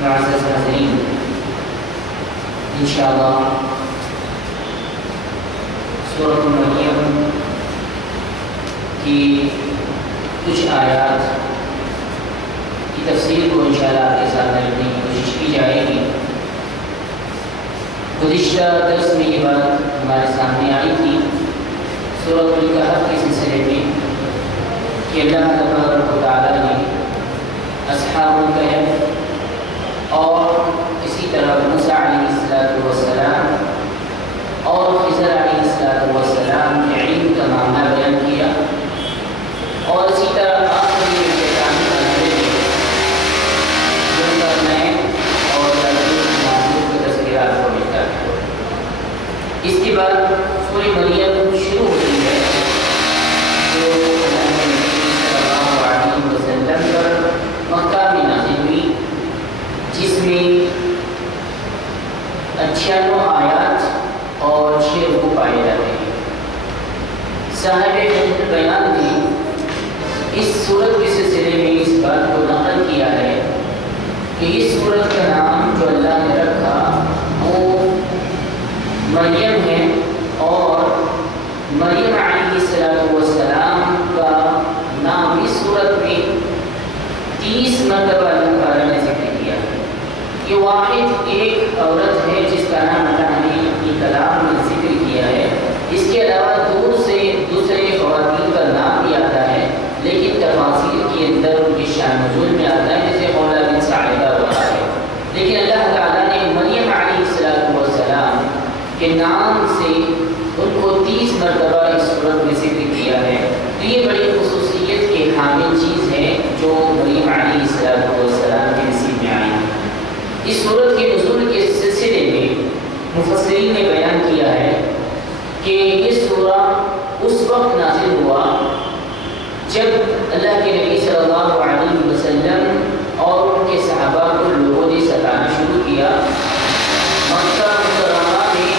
معزز ناظرین، انشاءاللہ سورۃ مریم کی کچھ آیات کی تفسیر کو انشاءاللہ آپ کے ساتھ رکھنے کی کوشش کی جائے گی۔ گزشتہ درس میں یہ بات ہمارے سامنے آئی تھی سورۃ الکہف کے سلسلے میں کہ اللہ تبارک و تعالیٰ نے اصحاب الکہف اور اسی طرح موسیٰ علیہ السلام اور خضر علیہ السلام کے علم کا معاملہ بیان کیا، اور اسی طرح آخری اس کے بعد سورۃ مریم شروع ہوتی ہے جو نبی صلی اللہ علیہ وسلم پر مکہ میں نازل ہوئی، جس میں 96 آیات اور 6 رکوع پائے جاتے ہیں۔ صاحب فضل بیان نے اس سورت کے سلسلے میں اس بات کو نقل کیا ہے کہ اس سورت کا نام جو اللہ نے رکھا وہ مریم ہے، اور مریم علیہ السلام کا نام اس صورت میں 30 مرتبہ اللہ تعالیٰ نے ذکر کیا ہے۔ یہ واحد ایک عورت ہے جس کا نام اللہ نے اپنی کلام میں ذکر کیا ہے۔ اس کے علاوہ دور سے دوسرے خواتین کا نام بھی آتا ہے، لیکن تفاصیل کے اندر ان کی شان نزول میں آتا ہے، جیسے خولا بن ساعدہ وغیرہ ہے۔ لیکن اللہ تعالیٰ نے مریم علیہ السلام کے نام سے ان کو 30 مرتبہ اس صورت میں ذکر کیا ہے۔ تو یہ بڑی خصوصیت کے حامل چیز ہے جو مریم علیہ السلام کے نصیب میں آئی ہے۔ اس صورت کے نزول کے سلسلے میں مفسرین نے بیان کیا ہے کہ یہ سورہ اس وقت نازل ہوا جب اللہ کے نبی صلی اللہ علیہ وسلم اور ان کے صحابہ کو لوگوں نے ستانا شروع کیا۔ مکہ مکرمہ میں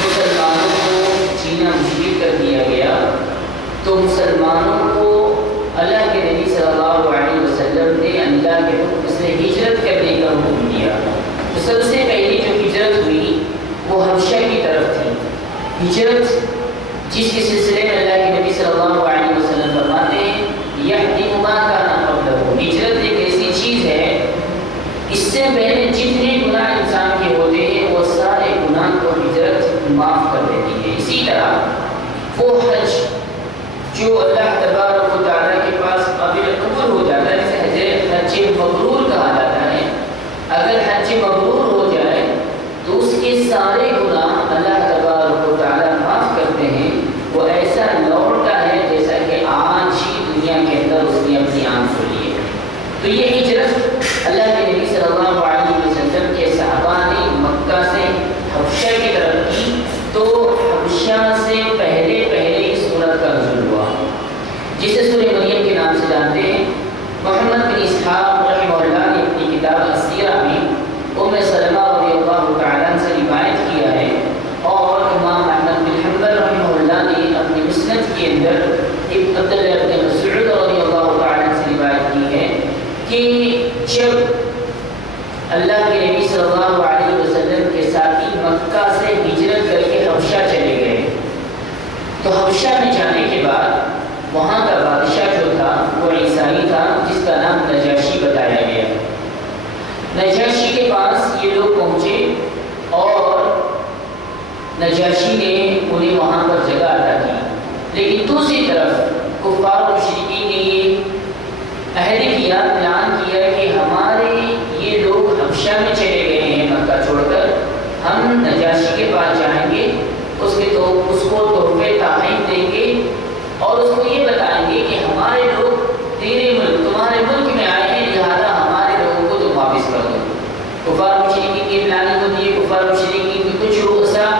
مسلمانوں کو جینا مشکل کر دیا گیا، تو مسلمانوں کو اللہ کے نبی صلی اللہ علیہ وسلم نے اللہ کے حکم سے ہجرت کرنے کا حکم دیا۔ تو سب سے پہلی جو ہجرت ہوئی وہ حبشہ کی طرف تھی۔ ہجرت جس کے سلسلے میں اللہ کے نبی صلی اللہ علیہ وسلم فرماتے ہیں یحدم ما کان قبلہ، ہجرت ایک ایسی چیز ہے اس سے پہلے جتنے گناہ انسان کے ہوتے ہیں وہ سارے گناہ کو ہجرت معاف کر دیتی ہے۔ اسی طرح وہ حج جو اللہ تبارک و تعالیٰ کے پاس قابل قبول ہو جاتا ہے، جسے حج مبرور کہا جاتا ہے، اگر حج مبرور ہو جائے تو اس کے سارے گناہ اللہ تبارک و تعالیٰ معاف کرتے ہیں۔ وہ ایسا لوٹتا ہے جیسا کہ آج ہی دنیا کے اندر اس نے اپنی آنکھ کھولی ہے۔ تو یہ ہجرت اللہ کے نبی صلی اللہ علیہ وسلم کے صحابہ نے مکہ سے حبشہ کی طرف کی، تو حبشہ سے پہلے اس سورت کا نزول ہوا، جسے سورہ مریم کے نام سے جانتے ہیں۔ محمد بن اسحاق رحمہ اللہ نے اپنی کتاب السیرہ میں ام سلمہ رضی اللہ تعالیٰ عنہ سے روایت کیا ہے، اور امام احمد بن حنبل رحمہ اللہ نے اپنی مسند کے اندر عبداللہ بن مسعود رضی اللہ تعالیٰ عنہ سے روایت کی ہے کہ جب اللہ کے نبی صلی اللہ علیہ وسلم کے ساتھی مکہ سے ہجرت کر کے حبشہ چلے گئے، تو حبشہ میں جانے کے بعد وہاں کا بادشاہ جو تھا وہ عیسائی تھا، جس کا نام نجاشی بتایا گیا۔ نجاشی کے پاس یہ لوگ پہنچے اور نجاشی نے انہیں وہاں پر جگہ عطا کی، لیکن دوسری طرف کفار و مشرکین نے یہ عہد کیا، اعلان کیا کہ ہمارے یہ لوگ حبشہ میں چلے گئے ہیں مکہ چھوڑ کر، ہم نجاشی کے پاس جائیں گے، اس کو تحفے تحائف دیں گے، اور اس کو یہ بتائیں گے کہ ہمارے لوگ تیرے ملک تمہارے ملک میں آئے ہیں، لہٰذا ہمارے لوگوں کو تو واپس کر دو۔ کفار مشرکین کی پلاننگ ہوتی ہے، کفار مشرکین کی کچھ رؤساء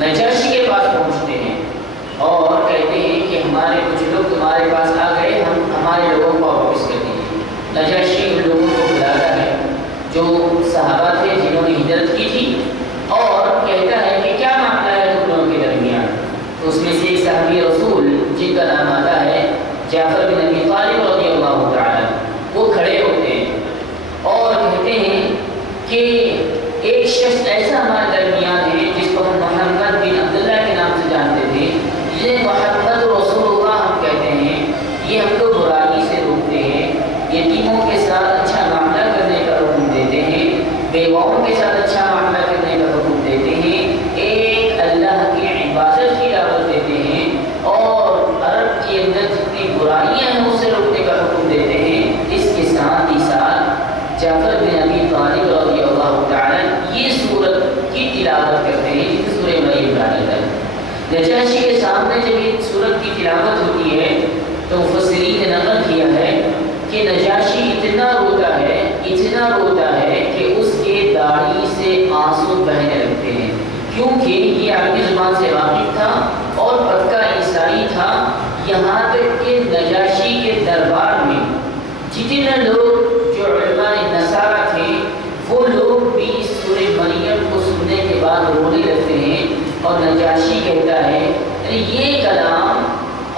نجاشی کے پاس پہنچتے ہیں اور کہتے ہیں کہ ہمارے کچھ لوگ تمہارے یتیموں کے ساتھ اچھا معاملہ کرنے کا حکم دیتے ہیں، بیواؤں کے ساتھ اچھا معاملہ کرنے کا حکم دیتے ہیں، ایک اللہ کی عبادت کی دعوت دیتے ہیں، اور عرب کے اندر جتنی برائیاں ہیں اسے روکنے کا حکم دیتے ہیں۔ اس کے ساتھ ہی ساتھ جعفر بن ابی طالب رضی اللہ تعالی یہ سورت کی تلاوت کرتے ہیں، جس سورہ مریم نازل ہے۔ نجاشی کے سامنے جب یہ سورت کی تلاوت ہوتی ہے تو مفسرین نے نقل کیا ہے کہ نجاشی اتنا روتا ہے کہ اس کے داڑھی سے آنسو بہنے لگتے ہیں، کیونکہ یہ عربی زبان سے واقف تھا اور پکا عیسائی تھا، یہاں تک کہ نجاشی کے دربار میں جتنے لوگ جو علماء نصارہ تھے وہ لوگ بھی اس سورہ مریم کو سننے کے بعد رونے لگتے ہیں، اور نجاشی کہتا ہے یہ کلام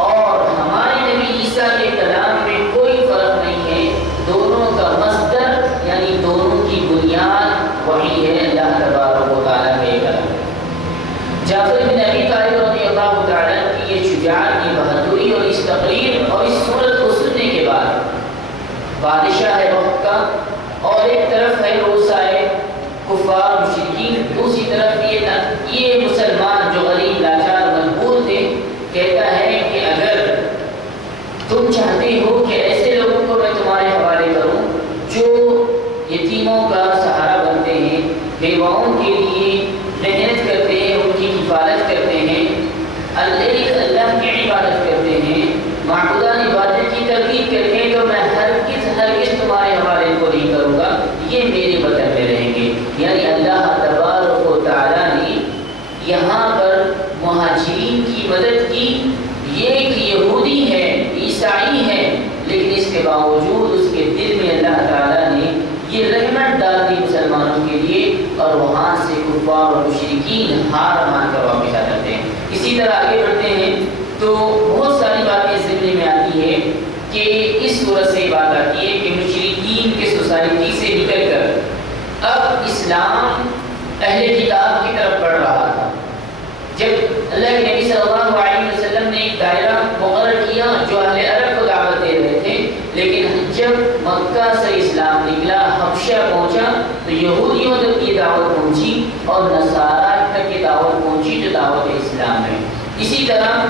اور ہمارے نبی عیسیٰ کے کلام میں کوئی فرق نہیں ہے، دونوں کا مصدر یعنی دونوں کی بنیاد وہی ہے، اللہ تبارک و تعالیٰ کا یہ کلام۔ جعفر بن ابی طالب رضی اللہ تعالیٰ کی یہ شجاعت، یہ بہادری اور اس تقریر اور اس سورت کو سننے کے بعد بادشاہ ہے وقت کا، اور ایک طرف ہے روسائے کفار مشرکین، دوسری طرف یہ مسلمان جو غریب لاچار مجبور تھے، کہتا ہے کہ اگر تم چاہتے ہو کہ ایسے لوگوں کو میں تمہارے حوالے کروں جو یتیموں کا سہارا بنتے ہیں، بیواؤں کے لیے محنت کرتے ہیں، ان کی حفاظت کرتے ہیں، اللہ کی عبادت کرتے ہیں، معبودان عبادت کی ترغیب کرتے ہیں، تو میں ہرگز تمہارے حوالے کو نہیں کروں گا، یہ میرے وطن میں رہیں گے۔ یعنی اللہ تبارک و تعالیٰ نے یہاں پر مہاجرین کی مدد کی، یہ ایک یہودی ہے، عیسائی ہے، لیکن اس کے باوجود اس کے دل میں اللہ تعالیٰ نے یہ رحمت ڈال دی مسلمانوں کے لیے، اور وہاں سے کفار اور مشرکین ہار مان کر واپس آ جاتے ہیں۔ اسی طرح آگے بڑھتے ہیں تو بہت ساری باتیں اس ذمے میں آتی ہے کہ اس صورت سے بات آتی ہے کہ مشرکین کے سوسائٹی سے نکل کر اب اسلام اہل کتاب کی طرف بڑھ رہا تھا۔ جب اللہ کے نبی صلی اللہ علیہ وسلم نے ایک دائرہ مقرر کیا جو اہل عرب کو دعوت دے رہے تھے، لیکن جب مکہ سے اسلام نکلا، حبشہ پہنچا، تو یہودیوں تک یہ دعوت پہنچی اور نصارہ تک یہ دعوت پہنچی جو دعوت اسلام ہے۔ اسی طرح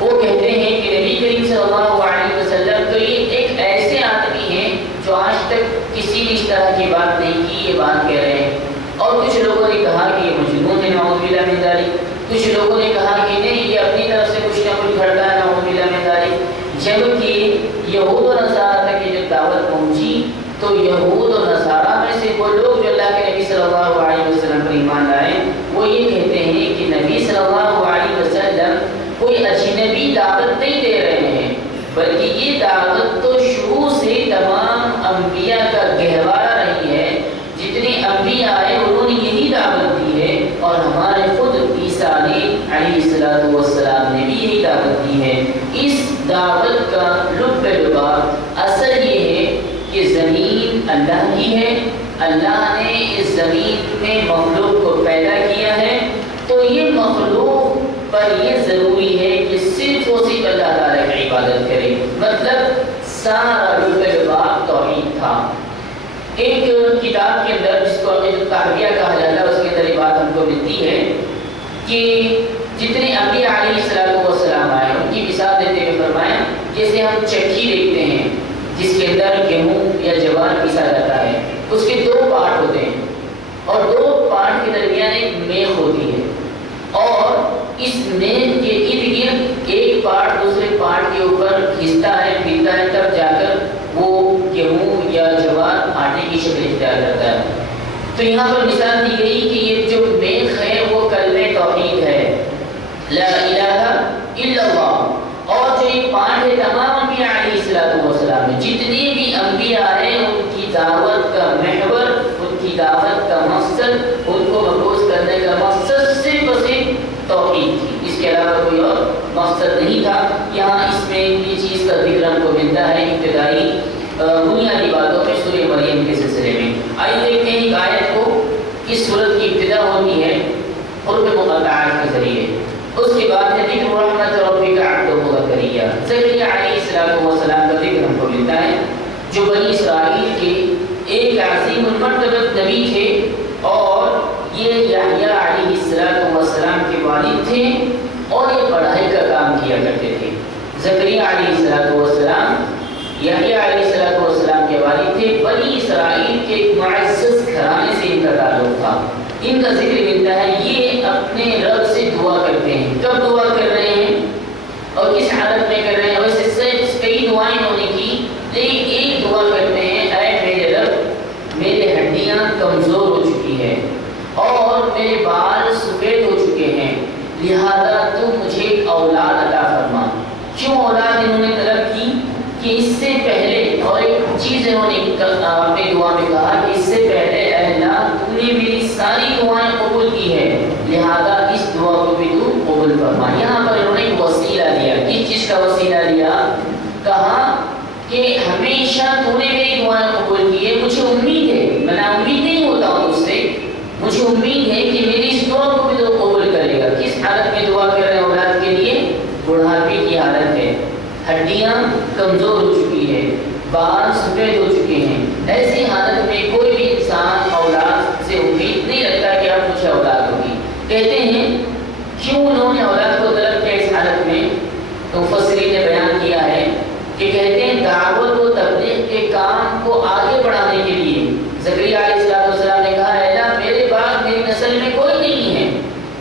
وہ کہتے ہیں کہ نبی کریم صلی اللہ علیہ وسلم تو یہ ایک ایسے آدمی ہیں جو آج تک کسی نے اس طرح کی بات نہیں کی، یہ بات کہہ رہے ہیں۔ اور کچھ لوگوں نے کہا کہ یہ مجنون ہے، نعوذ باللہ من ذالک، کچھ لوگوں نے کہا کہ نہیں یہ اپنی طرف سے کچھ نہ کچھ گھڑتا ہے، نعوذ باللہ من ذالک۔ جبکہ یہود و نصارہ تک یہ جب دعوت پہنچی تو یہود و نصارہ میں سے وہ لوگ جو اللہ کے نبی صلی اللہ علیہ وسلم پر ایمان لائے، وہ یہ کہتے ہیں کہ نبی صلی اللہ علیہ وسلم کوئی اجنبی دعوت نہیں دے رہے ہیں، بلکہ یہ دعوت تو شروع سے تمام انبیاء کا گہوارہ رہی ہے، جتنے انبیاء آئے انہوں نے یہی دعوت دی ہے، اور ہمارے خود عیسیٰ علیہ السلام نے بھی یہی دعوت دی ہے۔ اس دعوت کا لب لباب اصل یہ ہے کہ زمین اللہ کی ہے، اللہ نے اس زمین میں مخلوق کو پیدا کیا ہے، تو یہ مخلوق پر یہ ضروری ہے کہ صرف اور صرف اللہ تعالیٰ کی عبادت کرے، مطلب سارا لب لباب توحید تھا۔ ایک کتاب کے اندر جس کو عقیدۃ الطحاویہ کہا جاتا ہے، اس کے اندر یہ بات ہم کو ملتی ہے کہ جتنے انبیاء علیہ السلام آئے ان کی مثال دیتے ہوئے فرمایا جیسے ہم چکی دیکھتے ہیں جس کے اندر گیہوں یا جوار پیسا جاتا ہے، اس کے دو پارٹ ہوتے ہیں اور دو پارٹ کے درمیان ایک میخ ہوتی ہے، اور اس میخ کے ارد گرد ایک پارٹ دوسرے پارٹ کے اوپر کھینچتا ہے پھرتا ہے، تب جا کر وہ گیہوں یا جوار آٹے کی شکل اختیار کرتا ہے۔ تو یہاں پر مثال دی گئی کہ یہ جو میخ ہے وہ کلمہ توحید ہے، لا الہ الا اللہ، اور جو یہ پارٹ ہے تمام انبیاء علیہ السلام میں جتنے بھی انبیاء ہیں ان کی دعوت کا محور، ان کی دعوت کا مقصد، ان کو مبعوث کرنے کا مقصد صرف اور صرف توحید تھی، اس کے علاوہ کوئی اور مقصد نہیں تھا۔ یہاں اس میں یہ چیز کا ذکر ہم کو ملتا ہے ابتدائی بنیادی باتوں میں سورہ مریم کے سلسلے میں۔ آئیے دیکھتے ہیں ایک آیت کو، اس سورت کی ابتدا ہوتی ہے حروف مقطعات کے ذریعے، اس کے بعد ہے ذکر رحمت ربک عبدہ زکریا، زکریا علیہ السلام کا ذکر ہم کو ملتا ہے۔ جو بنی اسرائیل کے ایک عظیم المرتبہ نبی تھے، اور یہ یحییٰ علیہ السلام کے والد تھے، اور یہ پڑھائی کا کام کیا کرتے تھے۔ زکریا علیہ السلام یحییٰ علیہ السلام کے والد تھے۔ بنی اسرائیل کے ایک معزز گھرانے سے ان کا تعلق تھا۔ ان کا ذکر ملتا ہے، یہ اپنے رب سے دعا کرتے ہیں۔ کب دعا کر رہے ہیں اور کس حالت میں کر رہے ہیں؟ ویسے کئی دعائیں انہوں نے کی، لیکن ایک دعا کرتے ہیں، اے میرے رب، میرے ہڈیاں کمزور ہو چکی ہے اور میرے بال سفید ہو چکے ہیں، لہذا تو مجھے ایک اولاد عطا فرما۔ کیوں اولاد انہوں نے طلب کی؟ کہ اس سے پہلے، اور ایک چیز انہوں نے اپنی دعا میں کہا کہ اس سے پہلے اے اللہ تو نے میری ساری دعائیں قبول کی ہے، لہذا اس دعا کو بھی تو قبول فرما۔ یہاں پر انہوں نے ایک وسیلہ لیا۔ کس چیز کا وسیلہ لیا؟ کہا کہ ہمیشہ تو نے میری دعائیں قبول کی ہے، مجھے امید ہے، میں نا امید نہیں ہوتا ہوں اس سے، مجھے امید ہے کہ میری اس دعا کو بھی تو قبول کرے گا۔ کس حالت میں دعا کر رہے ہیں اولاد کے لیے؟ بڑھاپے کی حالت ہے، ہڈیاں کمزور ہو چکی ہے، بال سفید ہو چکے ہیں۔ ایسی حالت میں کوئی بھی انسان اولاد سے امید نہیں رکھتا کہ اب مجھے اولاد ہوگی۔ کہتے ہیں کیوں انہوں نے اولاد کو طلب کیا اس حالت میں؟ تو مفسرین نے بیان کیا ہے کہ کہتے ہیں دعوت و تبلیغ کے کام کو آگے بڑھانے کے لیے زکریا علیہ السلام نے کہا، اے اللہ میرے بعد میری نسل میں کوئی نہیں ہے،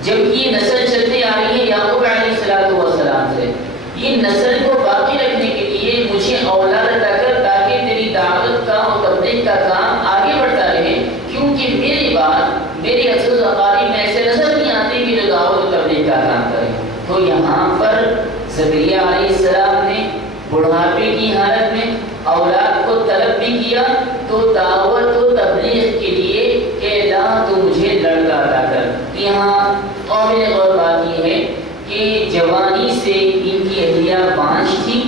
جب یہ نسل چلتی آ رہی ہے یعقوب علیہ السلام سے، یہ نسل کو باقی رکھنے کے لیے مجھے اولاد عطا کر، تاکہ تیری دعوت کا اور تبلیغ کا کام آگے بڑھتا رہے، کیونکہ میرے بعد میرے عزیز اقارب میں ایسے نسل نہیں آتے کہ جو دعوت و تبلیغ کا کام کرے۔ تو یہاں پر زکریا علیہ السلام نے بڑھاپے کی حالت میں اولاد کو طلب بھی کیا، تو دعوت و تبلیغ کے لیے کہ اللہ تو مجھے لڑکا عطا کر۔ یہاں قابل غور بات یہ ہے کہ جوانی سے ان کی اہلیہ بانجھ تھی،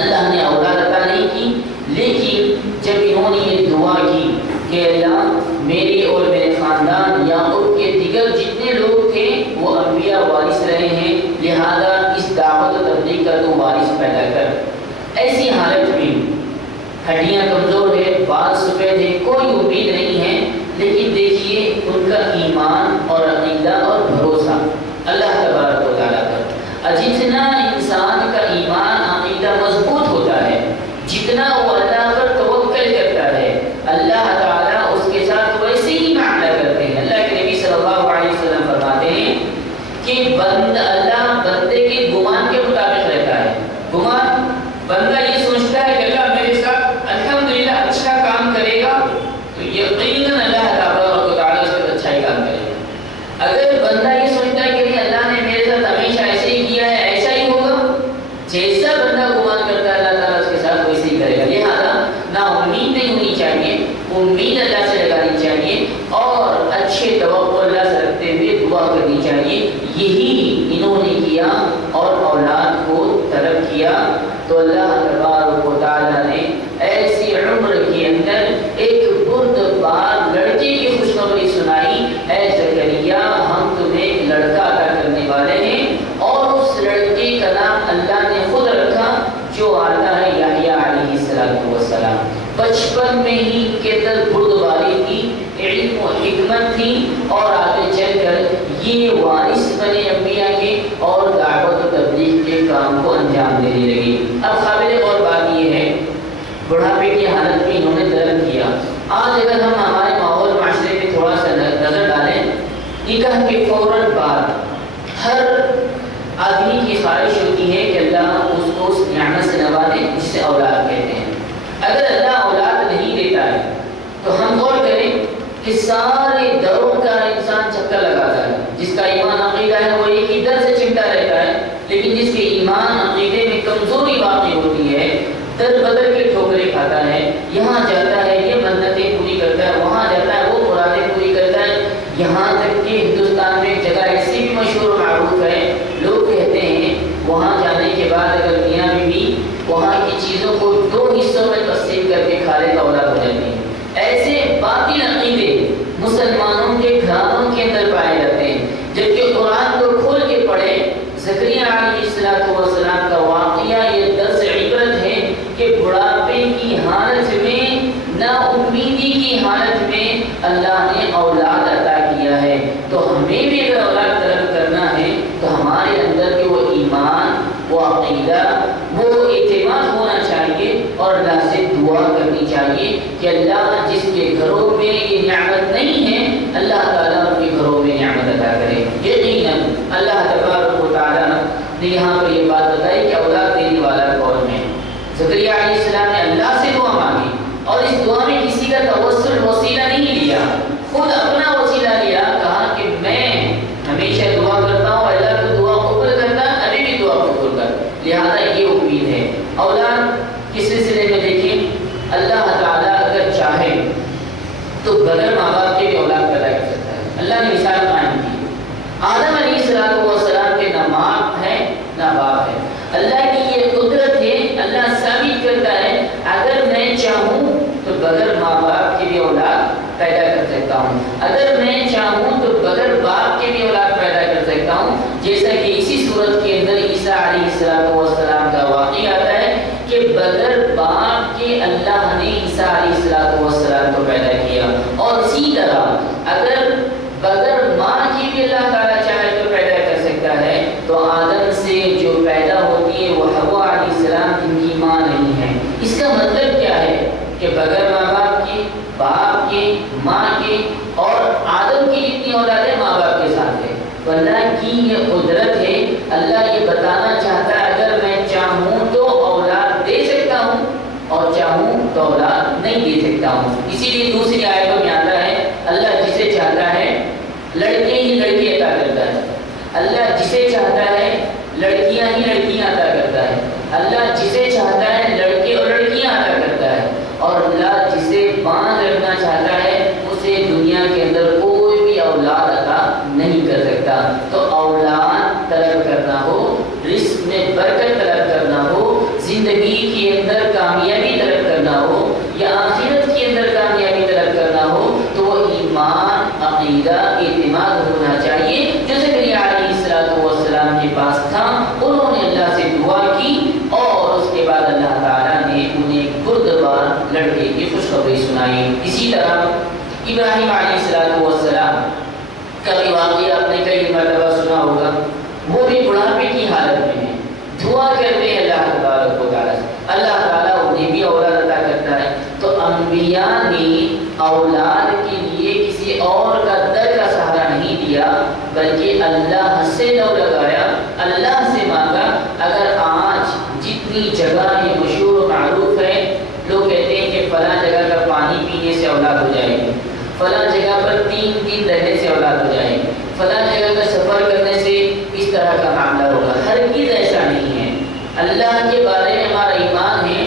اللہ نے اولاد عطا نہیں کی، لیکن جب انہوں نے یہ دعا کی کہ اللہ میرے اور میرے خاندان یعقوب کے دیگر جتنے لوگ تھے وہ انبیاء وارث رہے ہیں، لہذا اس دعوت و تبلیغ کا تو وارث پیدا کر۔ ایسی حالت میں ہڈیاں کمزور ہے، بال سفید ہے، کوئی امید نہیں ہے، لیکن دیکھیے ان کا ایمان اور عقیدہ اور بھروسہ اللہ تبارک و تعالیٰ پر۔ جتنا انسان کا ایمان عقیدہ مضبوط ہوتا ہے، جتنا وہ اللہ پر توکل کرتا ہے، اللہ تعالیٰ اس کے ساتھ ویسے ہی معاملہ کرتے ہیں۔ اللہ کے نبی صلی اللہ علیہ وسلم فرماتے ہیں کہ اللہ بندے کے گمان کے مطابق رہتا ہے۔ گمان، بندہ یہ سوچتا ہے کہ اللہ میرے ساتھ الحمدللہ اچھا کام کرے گا، تو یقیناً اللہ تبارک و تعالیٰ اس پر اچھا ہی کام کرے گا۔ اگر بندہ یہ سوچتا ہے کہ اللہ نے میرے ساتھ ہمیشہ ایسے ہی کیا ہے، ایسا ہی ہوگا، جیسا بندہ گمان کرتا ہے اللہ تعالیٰ اس کے ساتھ ویسے ہی کرے گا۔ لہٰذا نا امید نہیں ہونی چاہیے، امید اللہ سے لگانی چاہیے، اور اچھے توقع اللہ سے رکھتے ہوئے دعا کرنی چاہیے۔ یہی انہوں نے کیا اور اولاد کو طلب کیا، تو اللہ تبارک و تعالیٰ نے ایسی عمر کے اندر ایک بردبار لڑکے کی خوشخبری سنائی، اے زکریا ہم تمہیں ایک لڑکا عطا کرنے والے ہیں، اور اس لڑکے کا نام اللہ نے خود رکھا جو آتا ہے یحییٰ علیہ السلام۔ بچپن میں ہی کے اندر بردباری تھی، علم و حکمت تھی، اور آگے چل کر یہ وارث بنے انبیاء کے اور دعوت و تبلیغ کے کام کو انجام دینے لگے۔ اب قابل غور بات یہ ہے، بڑھاپے کی حالت میں انہوں نے طلب کیا۔ آج اگر ہم ہمارے ماحول معاشرے میں تھوڑا سا نظر ڈالیں، نکاح کے فوراً بعد ہر آدمی کی خواہش ہوتی ہے کہ اللہ اس کو اس نعمت سے نوازے جس سے اولاد کہتے ہیں۔ اگر اللہ اولاد نہیں دیتا ہے تو ہم غور کریں کہ سارے دروں کا انسان چکر لگاتا ہے۔ جس کا ایمان عقیدہ ہے وہ ایک ہی در سے چمٹا رہتا ہے، لیکن جس کے ایمان عقیدے میں کمزوری واقع ہوتی ہے، در بدر کے ٹھوکریں کھاتا ہے، یہاں جاتا ہے یہ منتیں پوری کرتا ہے، وہاں جاتا ہے وہ مرادیں پوری کرتا ہے۔ یہاں تک کہ ہندوستان میں ایک جگہ ایسی بھی مشہور و معروف ہے، لوگ کہتے ہیں وہاں جانے کے بعد اگر میاں بیوی وہاں کی چیزوں کو 2 حصوں میں تقسیم کر کے کھا لے تو اولاد ہو جاتی ہے۔ ایسے باطل عقیدے مسلمانوں کے گھروں کے اندر پائے جاتے ہیں، جبکہ قرآن کو کھول کے پڑھے زکریا علیہ السلام کا واقعہ یہ درس عبرت ہے کہ بڑھاپے کی حالت حالت میں اللہ نے اولاد عطا کیا ہے، تو ہمیں بھی اگر اولاد طلب کرنا ہے تو ہمارے اندر کے وہ ایمان، وہ عقیدہ، وہ اعتماد ہونا چاہیے اور اللہ سے دعا کرنی چاہیے کہ اللہ جس کے گھروں میں یہ نعمت نہیں ہے اللہ تعالیٰ ان کے گھروں میں نعمت عطا کرے۔ یقیناً اللہ تبارک و تعالیٰ نے یہاں پر یہ بات بتائی کہ اولاد دینے والا کون ہے۔ زکریا علیہ السلام نے اللہ سے دعا مانگی اور اس دعا میں کسی کا توسل وسیلہ نہیں لیا، خود اپنا وسیلہ لیا، کہا کہ میں ہمیشہ دعا کرتا ہوں، اللہ کو دعا قبول کرتا، ابھی بھی دعا قبول کر، لہذا یہ امید ہے۔ اولاد کے سلسلے میں دیکھیں اللہ تعالیٰ اگر چاہے تو بغیر ماں باپ کے بھی اولاد پیدا کر سکتا ہے۔ اللہ نے مثال قائم کی، آدم علیہ السلام کے نہ ماں ہے نہ باپ ہے، اللہ کی یہ قدرت ہے۔ اللہ ثابت کرتا ہے اگر میں چاہوں تو بغیر ماں باپ کے بھی اولاد پیدا کر سکتا ہوں، اگر میں چاہوں تو بغیر باپ کے بھی اولاد پیدا کر سکتا ہوں، جیسا کہ اسی صورت کے اندر عیسیٰ علیہ السلام کا واقعہ آتا ہے کہ بغیر باپ کے اللہ نے عیسیٰ علیہ السلام کو پیدا کیا، اور اسی طرح اگر بغیر ماں کی بھی اللہ تعالیٰ چاہے تو پیدا کر سکتا ہے، تو آدم سے جو پیدا ہوتی ہے وہ حوا علیہ السلام جن کی ماں نہیں ہے۔ اس کا مطلب کیا ہے کہ بغیر ماں باپ کی، باپ کے، ماں کے اور آدم کی جتنی اولاد ہے ماں باپ کے ساتھ ہے۔ تو اللہ کی یہ قدرت ہے، اللہ یہ بتانا چاہتا ہے اگر میں چاہوں تو اولاد دے سکتا ہوں اور چاہوں تو اولاد نہیں دے سکتا ہوں۔ اسی لیے دوسری آیتوں میں آتا ہے اللہ جسے چاہتا ہے لڑکے ہی لڑکی عطا کرتا ہے، اللہ جسے چاہتا ہے لڑکیاں ہی لڑکیاں عطا کرتا ہے، اللہ جسے چاہتا ہے لڑکے اور لڑکیاں عطا کرتا ہے، اور اللہ جسے باندھ رکھنا چاہتا ہے اسے دنیا کے اندر کوئی بھی اولاد عطا نہیں کر سکتا۔ تو اولاد طلب کرنا ہو، رزق میں برکت طلب کرنا ہو، زندگی کے اندر کامیابی طلب کرنا ہو یا آخرت کے اندر کامیابی طلب کرنا ہو تو وہ ایمان، عقیدہ، اعتماد ہونا چاہیے جو زکریا علیہ السلام کے پاس تھا۔ انہوں نے اللہ سے دعا کی اور اس کے بعد اللہ تعالیٰ نے انہیں بردبار لڑکے کی خوشخبری سنائی۔ اسی طرح ابراہیم علیہ السلام کا بھی واقعہ آپ نے کئی مرتبہ سنا ہوگا، وہ بھی بڑھاپے کی حالت میں ہیں، دعا کرتے ہیں اللہ تبارک و تعالیٰ سے، اللہ تعالیٰ انہیں بھی اولاد عطا کرتا ہے۔ تو انبیاء نے اولاد کے لیے کسی اور کا در کا سہارا نہیں دیا بلکہ اللہ سے لو لگایا، اللہ سے مانگا۔ اگر آج جتنی جگہ یہ مشہور و معروف ہے، لوگ کہتے ہیں کہ فلاں جگہ کا پانی پینے سے اولاد ہو جائے گی، فلاں جگہ پر 3 دن رہنے سے اولاد ہو جائے گی، فلاں جگہ کا سفر کرنے سے اس طرح کا معاملہ ہوگا، ہرگز ایسا نہیں ہے۔ اللہ کے بارے میں ہمارا ایمان ہے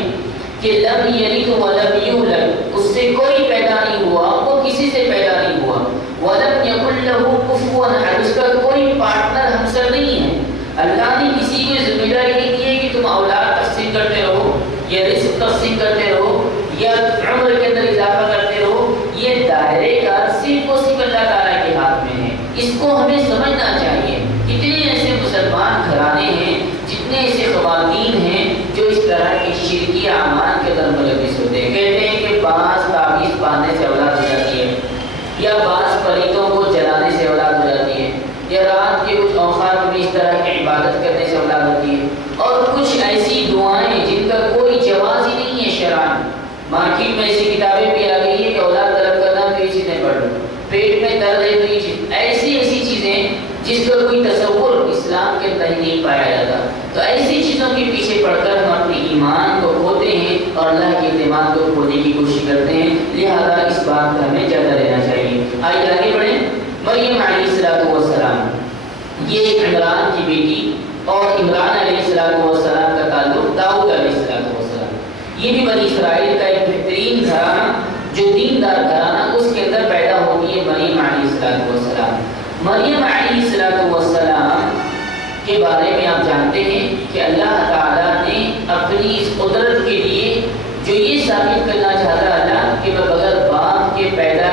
کہ لم یلد ولم یولد، اس سے کوئی پیدا نہیں ہوا، وہ کسی سے پیدا نہیں ہوا، ولم یکن لہ کفوا احد، اس کا کوئی پارٹنر ہمسر نہیں ہے۔ اللہ نے کسی کو ذمہ داری نہیں دی ہے کہ تم اولاد تقسیم کرتے رہو یا رزق تقسیم کرتے رہو یا عمر کے اندر اضافہ کرتے رہو، یہ دائرے کار صرف و صرف اللہ تعالیٰ کے ہاتھ میں ہے۔ اس کو ہمیں سمجھنا چاہیے۔ کتنے ایسے مسلمان گھرانے ہیں، جتنے ایسے خواتین ہیں جو اس طرح کے شرکی اعمال کے اندر ملوث ہوتے ہیں، کہتے ہیں کہ بعض تعویذ باندھنے سے اولاد ہو جاتی ہے، یا بعض پریتوں کو جلانے سے اولاد ہو جاتی ہے، یا رات کے کچھ اوقات میں اس طرح کی عبادت کرنے سے اولاد ہوتی ہے، اور کچھ ایسی دعائیں جن کا کوئی جواز ہی نہیں ہے شرعاً۔ مارکیٹ میں ایسی کتابیں بھی آ گئی ہیں کہ اولاد طلب کرنا تو یہ چیزیں پڑھ لو، پیٹ میں درد ہے تو یہ چیز، ایسی چیزیں جس کا کوئی تصور اسلام کے اندر ہی نہیں پایا جاتا۔ تو ایسی چیزوں کے پیچھے پڑھ کر ہم اپنے ایمان کو کھوتے ہیں اور اللہ کے اعتماد کو کھونے کی کوشش کرتے ہیں، لہذا اس بات کا ہمیں جائزہ لینا چاہیے۔ آئیے آگے بڑھیں۔ مریم علیہ السلام یہ عمران کی بیٹی، اور عمران علیہ السلام کا تعلق داؤد علیہ السلام، یہ بھی بنی اسرائیل کا ایک بہترین گھرانہ جو دیندار گھرانہ، اس کے اندر پیدا ہوتی ہے مریم علیہ السلام۔ مریم علیہ السلام کے بارے میں آپ جانتے ہیں کہ اللہ تعالیٰ نے اپنی اس قدرت کے لیے جو یہ ثابت کرنا چاہتا اللہ کہ میں بغیر باپ کے پیدا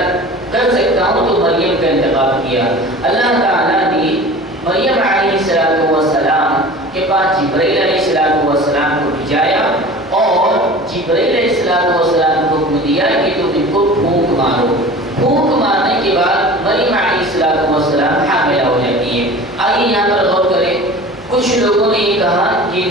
کر سکتا ہوں تو مریم کا انتخاب کیا۔ اللہ تعالیٰ نے مریم علیہ السلام کے پاس جبرائیل علیہ السلام کو بھیجایا اور جبرائیل علیہ السلام کو حکم دیا کہ تم ان کو پھونک مارو۔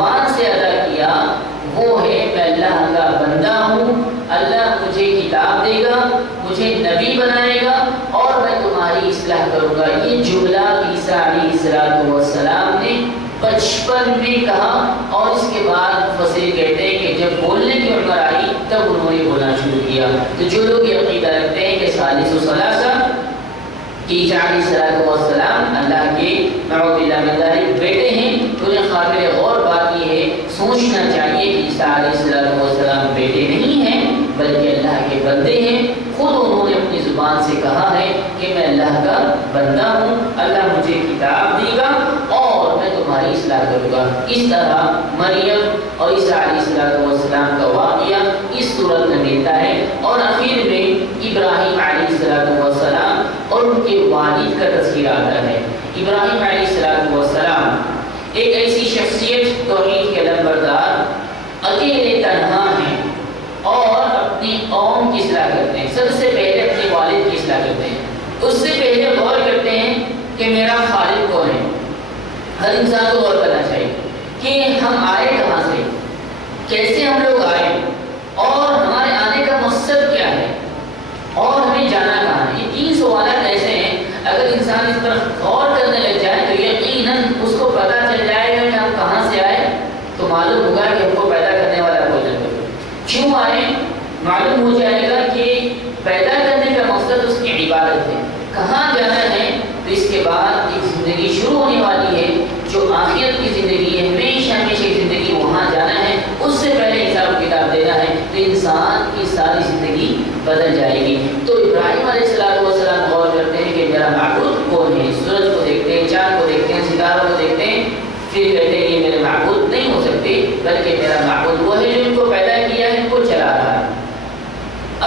زبان سے ادا کیا وہ ہے میں اللہ کا بندہ ہوں، اللہ مجھے کتاب دے گا، مجھے نبی بنائے گا اور میں تمہاری اصلاح کروں گا۔ یہ جملہ عیسیٰ علیہ السلام نے 55 میں کہا، اور اس کے بعد مفسر کہتے ہیں کہ جب بولنے کی عمر آئی تب انہوں نے بولنا شروع کیا۔ تو جو لوگ یہ عقیدہ رکھتے ہیں کہ ثالث و ثلاثہ کہ عیسیٰ علیہ السلام اللہ کے نعوذ باللہ من ذالک بیٹے ہیں، تو انہیں قابل غور بات یہ ہے، سوچنا چاہیے کہ عیسیٰ علیہ السلام بیٹے نہیں ہیں بلکہ اللہ کے بندے ہیں۔ خود انہوں نے اپنی زبان سے کہا ہے کہ میں اللہ کا بندہ ہوں، اللہ مجھے کتاب دے گا اور میں تمہاری اصلاح کروں گا۔ اس طرح مریم اور عیسیٰ علیہ السلام کا واقعہ اس صورت میں ملتا ہے، اور آخر میں ابراہیم علیہ السلام اور ان کے والد کا تذکرہ آتا ہے۔ ابراہیم علیہ السلام ایک ایسی شخصیت توحید کے لمبردار، اکیلے تنہا ہیں اور اپنی قوم کی اصلاح کرتے ہیں۔ سب سے پہلے اپنے والد کی اصلاح کرتے ہیں، اس سے پہلے غور کرتے ہیں کہ میرا خالق کون ہے۔ ہر انسان کو غور کرنا چاہیے کہ ہم آئے کہاں سے، کیسے ہم لوگ آئے، اور ہمارے آنے کا مقصد کیا ہے، اور ہمیں جانا کہاں ہے۔ یہ 3 سوالات ایسے ہیں، اگر انسان اس پر غور کرنے لگ جائے تو یقیناً اس کو پتہ چل جائے گا کہ ہم کہاں سے آئے، تو معلوم ہوگا کہ ہم کو پیدا کرنے والا کون ہے، کیوں آئے، معلوم ہو جائے گا کہ پیدا کرنے کا مقصد اس کی عبادت ہے، کہاں جانا ہے۔ تو اس کے بعد ایک زندگی شروع ہونے والی ہے جو آخرت کی زندگی ہے، ہمیشہ ہمیشہ کی زندگی، وہاں جانا ہے، اس سے پہلے حساب کتاب دینا ہے، تو انسان کی ساری زندگی بدل جائے گی۔ تو ابراہیم علیہ السلام غور کرتے ہیں کہ میرا معبود کون ہے، سورج کو دیکھتے ہیں، چاند کو دیکھتے ہیں، ستاروں کو دیکھتے ہیں، پھر کہتے ہیں یہ میرے معبود نہیں ہو سکتے، بلکہ میرا معبود وہ ہے جو ان کو پیدا کیا ہے، کو چلا رہا ہے۔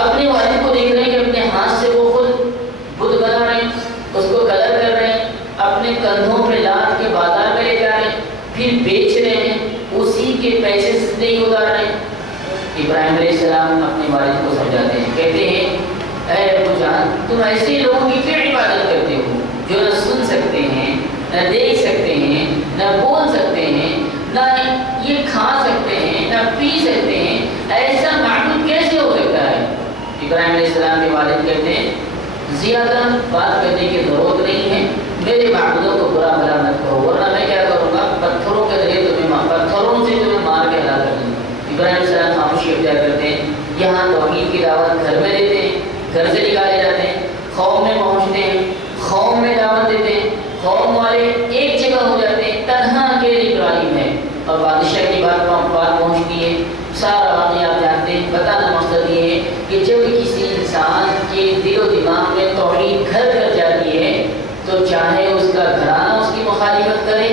اپنے والد کو دیکھ رہے ہیں کہ اپنے ہاتھ سے وہ خود بت بنا رہے ہیں، اس کو کلر کر رہے ہیں، اپنے کندھوں پہ لاد کے بازار میں لے جا رہے ہیں، پھر بیچ رہے ہیں، اسی کے پیسے سے نہیں اتار رہے ہیں۔ ابراہیم علیہ السلام اپنے والد کو سمجھاتے ہیں، کہتے ہیں اے ابو جان، تم ایسے لوگوں کی کیوں عبادت کرتے ہو جو نہ سن سکتے ہیں، نہ دیکھ سکتے ہیں، نہ بول سکتے ہیں، نہ یہ کھا سکتے ہیں، نہ پی سکتے ہیں، ایسا معبود کیسے ہو سکتا ہے؟ ابراہیم علیہ السلام کے والد کہتے ہیں زیادہ بات کرنے کی ضرورت نہیں ہے، میرے معبودوں کو برا بھلا مت کہو، ورنہ میں کیا کروں گا، پتھروں کے ذریعے پتھروں سے تمہیں مار کے ہلاک کر دوں گا۔ ابراہیم علیہ السلام خاموشی اختیار کرتے ہیں، یہاں توحید کی دعوت گھر میں دیتے ہیں، گھر سے نکالے جاتے ہیں، قوم میں پہنچتے ہیں، قوم میں دعوت دیتے ہیں، قوم والے ایک جگہ ہو جاتے ہیں، تنہا اکیلے ابراہیم ہے، اور بادشاہ کی بات پہنچتی ہے، سارا واقعہ آپ جانتے ہیں۔ بتانا مقصد یہ ہے کہ جب کسی انسان کے دل و دماغ میں توحید گھر کر جاتی ہے تو چاہے اس کا گھرانہ اس کی مخالفت کرے،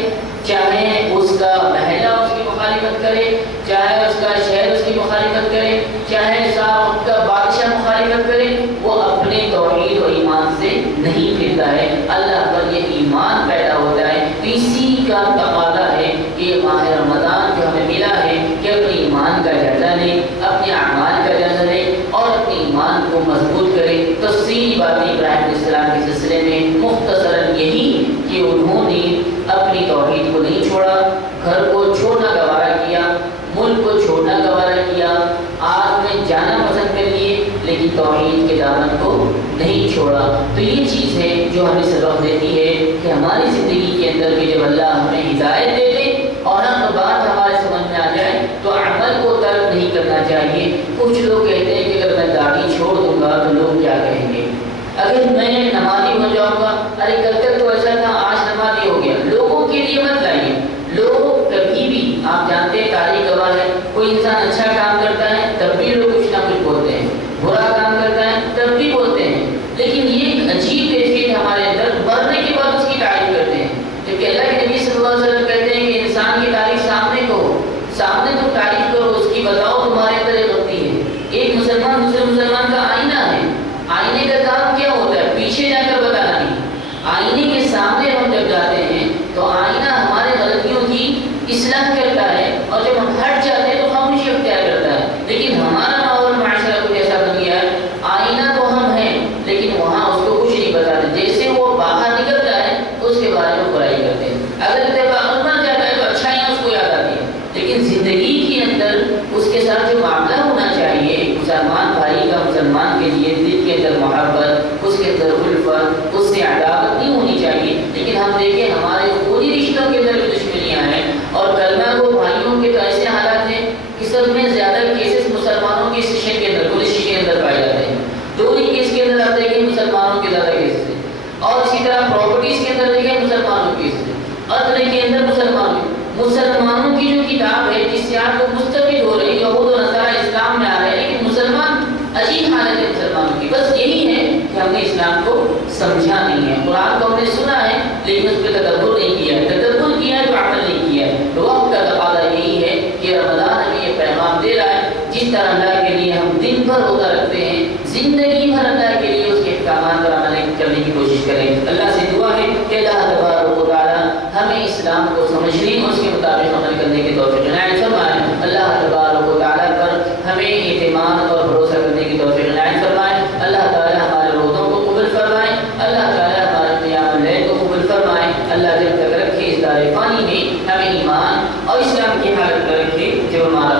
چاہے اس کا محلہ اس کی مخالفت کرے، چاہے اس کا شہر اس کی مخالفت کرے، چاہے صاحب کا بادشاہ مخالفت کرے، وہ اپنے توحید و ایمان سے نہیں پھرتا ہے، اللہ پر یہ ایمان پیدا ہوتا ہے۔ تو اسی کا تقاضا ہے کہ ماہ رمضان جو ہمیں ملا ہے کہ اپنے ایمان کا جائزہ لیں، اپنے اعمال کا جائزہ لیں اور اپنے ایمان کو مضبوط کریں۔ تفصیلی باتیں ابراہیم علیہ السلام کے سلسلے میں مختصراً یہی کہ انہوں نے اپنی توحید کو نہیں چھوڑا، گھر کو چھوڑنا گوارا کیا، ملک کو چھوڑنا گوارا کیا، آگ میں جانا پسند کر لیے، لیکن توحید کے دامن کو نہیں چھوڑا۔ تو یہ چیز ہے جو ہمیں سبق دیتی ہے کہ ہماری زندگی کے اندر بھی جب اللہ ہمیں ہدایت دے دے اور ہم بات ہمارے سمجھ میں آ جائے تو عمل کو ترک نہیں کرنا چاہیے۔ کچھ لوگ کہتے ہیں کہ اگر میں داڑھی چھوڑ دوں گا تو لوگ کیا کہیں گے، اگر میں نمازی ہو جاؤں گا، ارے کل تک تو ایسا تھا آج نمازی ہو گیا، لوگوں کے لیے مت لائیے۔ لوگ کبھی بھی، آپ جانتے ہیں تاریخ گواہ ہے، کوئی انسان اچھا کام کرتا ہے تب بھی لوگ کچھ نہ کچھ بولتے ہیں، برا کام کرتا ہے تب بھی بولتے ہیں، لیکن یہ ایک عجیب کیفیت ہمارے اندر، مرنے کے بعد اس کی تعریف کرتے ہیں، جبکہ اللہ کے نبی صلی اللہ علیہ وسلم کہتے ہیں کہ انسان کی تعریف سامنے کرو، سامنے تم تعریف کرو اس کی، بتاؤ تمہارے اندر ایک غلطی ہے۔ ایک مسلمان دوسرے مسلمان کا آئینہ ہے، آئینے کا کام کیا ہوتا ہے؟ پیچھے جا کر بتانا نہیں۔ آئینے کے سامنے ہم جب جاتے ہیں تو آئینہ ہمارے غلطیوں کی اصلاح کرتا ہے، اور جب ہم ہٹ جاتے ہیں تو خاموشی اختیار کرتا ہے۔ لیکن ہمارا ماحول معاشرہ کچھ ایسا بن گیا ہے، آئینہ تو ہم ہیں لیکن وہاں اس کو کچھ نہیں بتاتے، جیسے وہ باہر نکلتا ہے اس کے بارے میں برائی کرتے ہیں۔ اگر اتفاق بن جاتا ہے تو اچھائیاں اس کو یاد آتی ہیں، ہمارے خودی رشتوں کے اندر بھی دشمنیاں ہیں، اور کلمہ کو بھائیوں کے تو ایسے حالات ہیں کہ سب میں زیادہ کیسز مسلمانوں کے سیشن کے اندر، پولیس سیشن کے اندر پائے جاتے ہیں. دو ہی کیس کے اندر آتے ہیں کہ مسلمانوں کے زیادہ کیسز ہیں، اور اسی طرح پراپرٹیز کے اندر دیکھیں مسلمانوں کے کیسز ہیں، عدل کے اندر مسلمانوں کی جو کتاب ہے جس سے آپ کو مستفید ہو رہے ہیں، یہود و نصارہ اسلام میں آ رہے ہیں، لیکن مسلمان عجیب حالت ہے مسلمانوں کی. بس یہی ہے کہ ہم نے اسلام کو سمجھا نہیں ہے. قرآن کو ہم نے سنا ہے لیکن اس پہ تدبر نہیں کیا ہے، تدبر کیا ہے تو عمل نہیں کیا ہے. تو وقت کا تقاضا یہی ہے کہ رمضان ہمیں یہ پیغام دے رہا ہے، جس طرح اللہ کے لیے ہم دن بھر روزہ رکھتے ہیں، زندگی بھر اللہ کے لیے اس کے احکامات پر عمل کرنے کی کوشش کریں. اللہ سے دعا ہے کہ اللہ تبارک و تعالی ہمیں اسلام کو سمجھنے اور اس کے مطابق عمل کرنے کی توفیق عنایت فرمائے. اللہ تبارک و تعالی پر ہمیں اعتماد اور بھروسہ کرنے کی توفیق عنایت فرمائے. اللہ تعالی ہمارے روزوں کو قبول فرمائے. اللہ تعالی ہمارے قیام اللیل کو قبول فرمائے. اللہ جب تک رکھے اس دار فانی میں ہمیں ایمان اور اسلام کی حالت میں رکھے جب ہمارا